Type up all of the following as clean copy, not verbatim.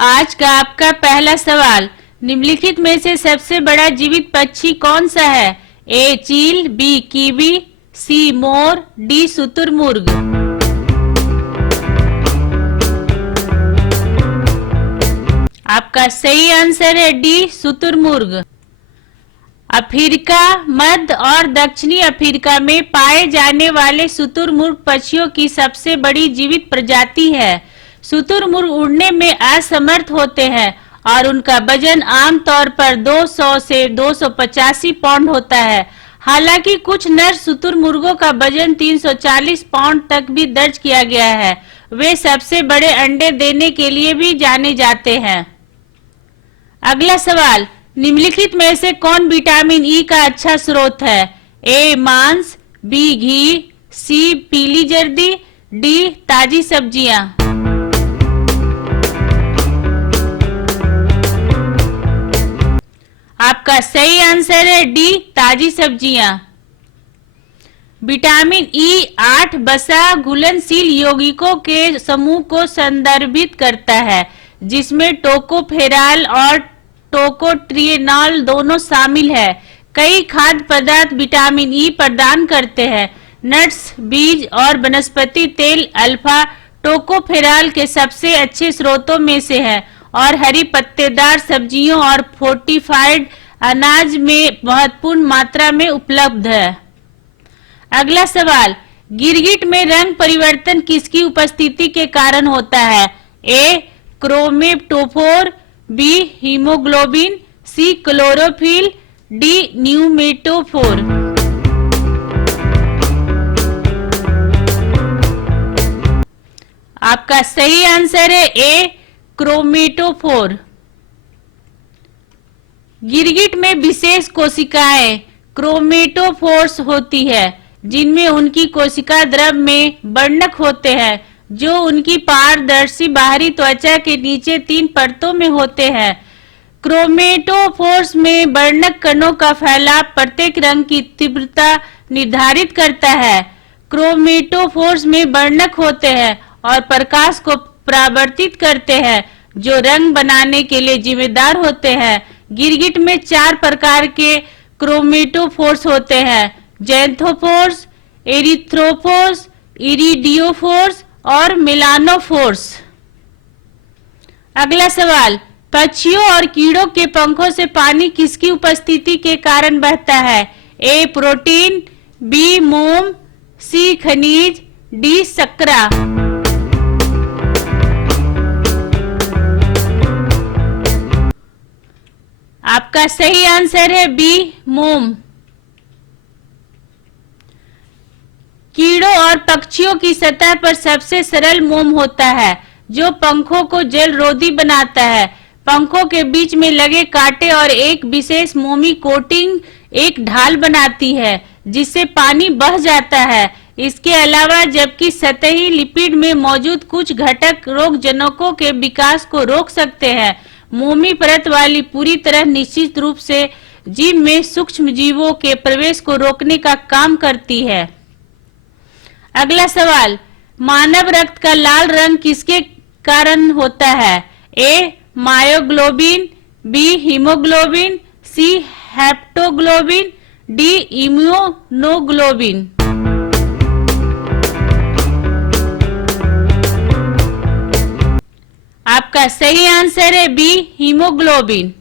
आज का आपका पहला सवाल, निम्नलिखित में से सबसे बड़ा जीवित पक्षी कौन सा है? ए चील, बी कीवी, सी मोर, डी शुतुरमुर्ग। आपका सही आंसर है डी शुतुरमुर्ग। अफ्रीका, मध्य और दक्षिणी अफ्रीका में पाए जाने वाले शुतुरमुर्ग पक्षियों की सबसे बड़ी जीवित प्रजाति है। शुतुरमुर्ग उड़ने में असमर्थ होते हैं और उनका वजन आमतौर पर 200 से 285 पाउंड होता है। हालांकि कुछ नर शुतुरमुर्गों का वजन 340 पाउंड तक भी दर्ज किया गया है। वे सबसे बड़े अंडे देने के लिए भी जाने जाते हैं। अगला सवाल, निम्नलिखित में से कौन विटामिन ई का अच्छा स्रोत है? ए मांस, बी घी, सी पीली जर्दी, डी ताजी सब्जियां। आपका सही आंसर है डी ताजी सब्जियां। विटामिन ई 8 वसा घुलनशील यौगिकों के समूह को संदर्भित करता है, जिसमें टोकोफेरॉल और टोकोट्रिएनॉल दोनों शामिल है। कई खाद्य पदार्थ विटामिन ई प्रदान करते हैं। नट्स, बीज और वनस्पति तेल अल्फा टोकोफेरॉल के सबसे अच्छे स्रोतों में से है और हरी पत्तेदार सब्जियों और फोर्टिफाइड अनाज में महत्वपूर्ण मात्रा में उपलब्ध है। अगला सवाल, गिरगिट में रंग परिवर्तन किसकी उपस्थिति के कारण होता है? ए क्रोमेटोफोर, बी हीमोग्लोबिन, सी क्लोरोफिल, डी न्यूमेटोफोर। आपका सही आंसर है ए क्रोमेटोफोर। गिरगिट में विशेष कोशिकाएं क्रोमेटोफोर्स होती है, जिनमें उनकी कोशिका द्रव में वर्णक होते हैं, जो उनकी पारदर्शी बाहरी त्वचा के नीचे 3 परतों में होते हैं। क्रोमेटोफोर्स में वर्णक कणों का फैलाव प्रत्येक रंग की तीव्रता निर्धारित करता है। क्रोमेटोफोर्स में वर्णक होते हैं और प्रकाश को परावर्तित करते हैं, जो रंग बनाने के लिए जिम्मेदार होते हैं। गिरगिट में 4 प्रकार के क्रोमेटोफोर्स होते हैं: ज़ैंथोफोर्स, एरिथ्रोफोर्स, इरिडियोफोर्स और मेलानोफोर्स। अगला सवाल, पक्षियों और कीड़ों के पंखों से पानी किसकी उपस्थिति के कारण बहता है? ए प्रोटीन, बी मोम, सी खनिज, डी शर्करा। आपका सही आंसर है बी मोम। कीड़ों और पक्षियों की सतह पर सबसे सरल मोम होता है, जो पंखों को जलरोधी बनाता है। पंखों के बीच में लगे कांटे और एक विशेष मोमी कोटिंग एक ढाल बनाती है, जिससे पानी बह जाता है। इसके अलावा जबकि सतही लिपिड में मौजूद कुछ घटक रोगजनकों के विकास को रोक सकते हैं, मोमी परत वाली पूरी तरह निश्चित रूप से जीव में सूक्ष्म जीवों के प्रवेश को रोकने का काम करती है। अगला सवाल, मानव रक्त का लाल रंग किसके कारण होता है? ए मायोग्लोबिन, बी हीमोग्लोबिन, सी हेप्टोग्लोबिन, डी इम्यूनोग्लोबिन। आपका सही आंसर है बी हीमोग्लोबिन।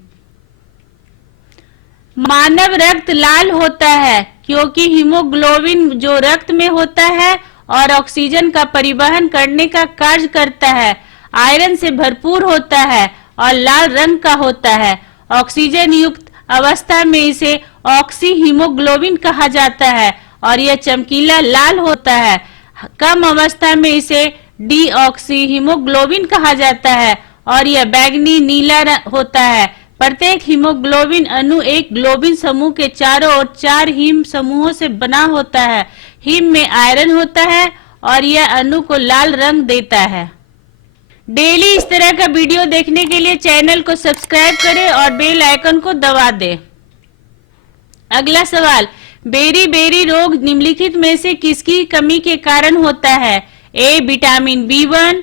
मानव रक्त लाल होता है क्योंकि हीमोग्लोबिन जो रक्त में होता है और ऑक्सीजन का परिवहन करने का कार्य करता है, आयरन से भरपूर होता है और लाल रंग का होता है। ऑक्सीजन युक्त अवस्था में इसे ऑक्सी हीमोग्लोबिन कहा जाता है और यह चमकीला लाल होता है। कम अवस्था में इसे डीऑक्सी हीमोग्लोबिन कहा जाता है और यह बैंगनी नीला होता है। प्रत्येक हीमोग्लोबिन अणु एक ग्लोबिन समूह के चारों ओर 4 हीम समूहों से बना होता है। हीम में आयरन होता है और यह अणु को लाल रंग देता है। डेली इस तरह का वीडियो देखने के लिए चैनल को सब्सक्राइब करें और बेल आइकन को दबा दें। अगला सवाल, बेरी रोग निम्नलिखित में से किसकी कमी के कारण होता है? A vitamin B1,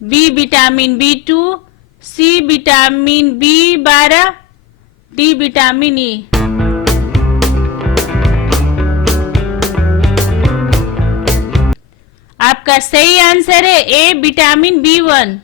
B vitamin B2, C vitamin B12, D vitamin E. आपका सही आंसर है ए विटामिन B1।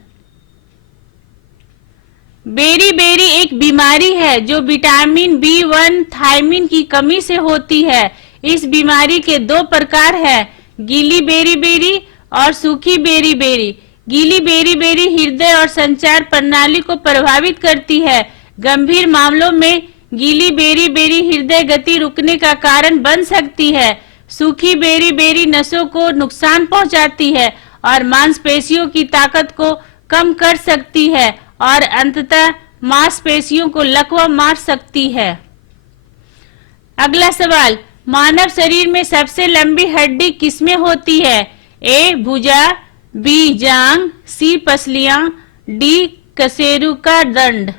बेरी एक बीमारी है जो विटामिन B1 थायमिन की कमी से होती है। इस बीमारी के दो प्रकार है, गीली बेरी और सूखी बेरी। गीली बेरी हृदय और संचार प्रणाली को प्रभावित करती है। गंभीर मामलों में गीली बेरी हृदय गति रुकने का कारण बन सकती है। सूखी बेरी नसों को नुकसान पहुंचाती है और मांसपेशियों की ताकत को कम कर सकती है और अंततः मांसपेशियों को लकवा मार सकती है। अगला सवाल, मानव शरीर में सबसे लंबी हड्डी किसमें होती है? ए भुजा, बी जांग, सी पसलियां, डी कशेरुका दंड।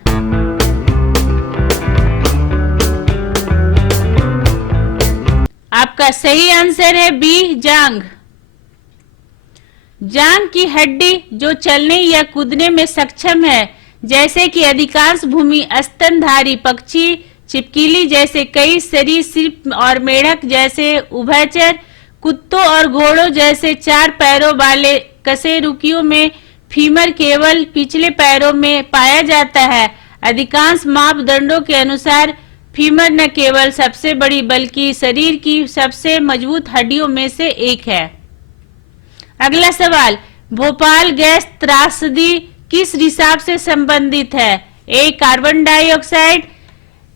आपका सही आंसर है बी जांग। जांग की हड्डी जो चलने या कूदने में सक्षम है, जैसे कि अधिकांश भूमि स्तनधारी पक्षी, छिपकली जैसे कई सरीसृप और मेढक जैसे उभयचर, कुत्तों और घोड़ों जैसे 4 पैरों वाले कशेरुकियों में फीमर केवल पिछले पैरों में पाया जाता है। अधिकांश मापदंडों के अनुसार फीमर न केवल सबसे बड़ी बल्कि शरीर की सबसे मजबूत हड्डियों में से एक है। अगला सवाल, भोपाल गैस त्रासदी किस रिसाव से संबंधित है? A carbon dioxide,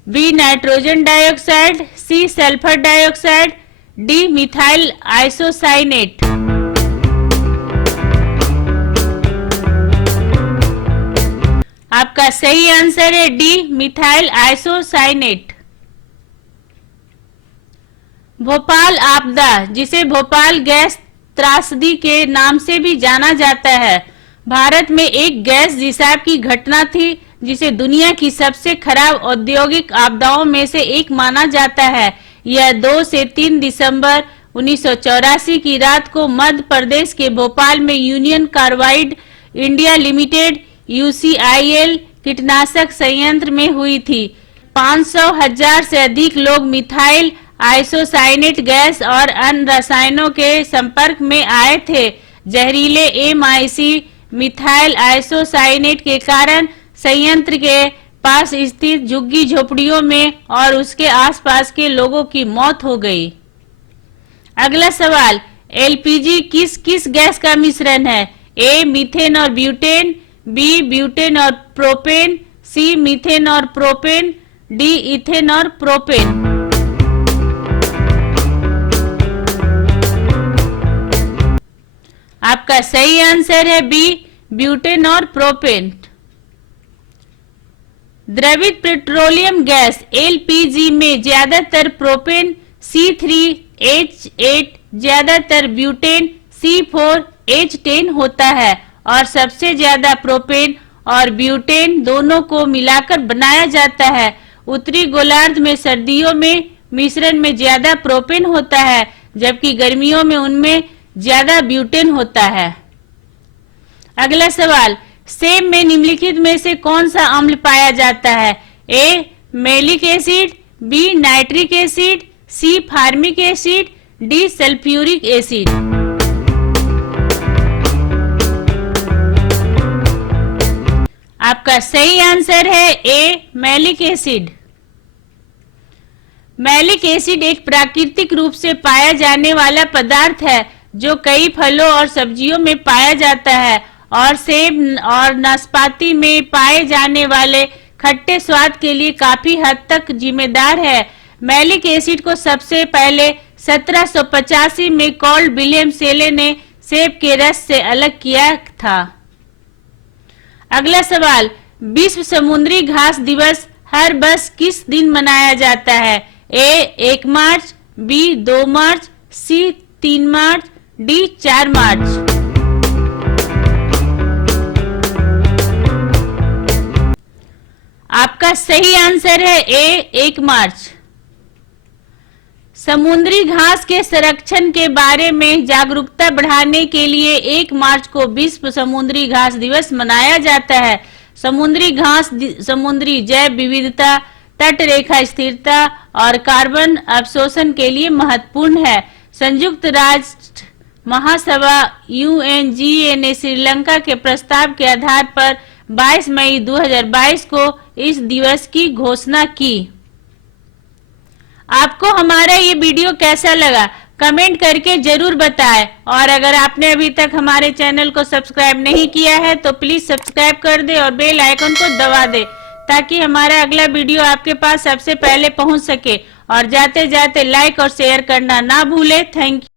B nitrogen dioxide, C sulphur dioxide, D methyl isocyanate. आपका सही आंसर है डी मिथाइल आइसोसाइनेट। भोपाल आपदा, जिसे भोपाल गैस त्रासदी के नाम से भी जाना जाता है, भारत में एक गैस रिसाव की घटना थी जिसे दुनिया की सबसे खराब औद्योगिक आपदाओं में से एक माना जाता है। यह 2 से 3 दिसंबर 1984 की रात को मध्य प्रदेश के भोपाल में union carbide India limited UCIL कीटनाशक संयंत्र में हुई थी। 500,000 से अधिक लोग मिथाइल आइसोसाइनेट गैस और अन्य रसायनों के संपर्क में आए थे। जहरीले MIC मिथाइल आइसोसाइनेट के कारण संयंत्र के पास स्थित झुग्गी झोपड़ियों में और उसके आसपास के लोगों की मौत हो गई। अगला सवाल, LPG किस किस गैस का मिश्रण है? ए मीथेन और ब्यूटेन, बी ब्यूटेन और प्रोपेन, सी मीथेन और प्रोपेन, डी इथेन और प्रोपेन। आपका सही आंसर है बी ब्यूटेन और प्रोपेन। द्रवित पेट्रोलियम गैस LPG में ज्यादातर प्रोपेन C3H8, ज्यादातर ब्यूटेन C4H10 होता है और सबसे ज्यादा प्रोपेन और ब्यूटेन दोनों को मिलाकर बनाया जाता है। उत्तरी गोलार्ध में सर्दियों में मिश्रण में ज्यादा प्रोपेन होता है, जबकि गर्मियों में उनमें ज्यादा ब्यूटेन होता है। अगला सवाल, सेब में निम्नलिखित में से कौन सा अम्ल पाया जाता है? A malic acid, B nitric acid, C formic acid, D sulphuric acid. आपका सही आंसर है A malic acid. Malic acid एक प्राकृतिक रूप से पाया जाने वाला पदार्थ है जो कई फलों और सब्जियों में पाया जाता है और सेब और नाशपाती में पाए जाने वाले खट्टे स्वाद के लिए काफी हद तक जिम्मेदार है। मैलिक एसिड को सबसे पहले 1785 में कार्ल विलियम सेले ने सेब के रस से अलग किया था। अगला सवाल, विश्व समुद्री घास दिवस हर वर्ष किस दिन मनाया जाता है? ए 1 मार्च, बी 2 मार्च, सी 3 मार्च, डी 4 मार्च। आपका सही आंसर है ए 1 मार्च। समुद्री घास के संरक्षण के बारे में जागरूकता बढ़ाने के लिए 1 मार्च को विश्व समुद्री घास दिवस मनाया जाता है। समुद्री घास, समुद्री जैव विविधता, तट रेखा स्थिरता और कार्बन अवशोषण के लिए महत्वपूर्ण है। संयुक्त राष्ट्र महासभा UNGA ने श्रीलंका के प्रस्ताव के आधार पर 22 मई 2022 को इस दिवस की घोषणा की। आपको हमारा ये वीडियो कैसा लगा कमेंट करके जरूर बताएं, और अगर आपने अभी तक हमारे चैनल को सब्सक्राइब नहीं किया है तो प्लीज सब्सक्राइब कर दे और बेल आइकन को दबा दे ताकि हमारा अगला वीडियो आपके पास सबसे पहले पहुंच सके। और जाते जाते लाइक और शेयर करना ना भूले। Thank you.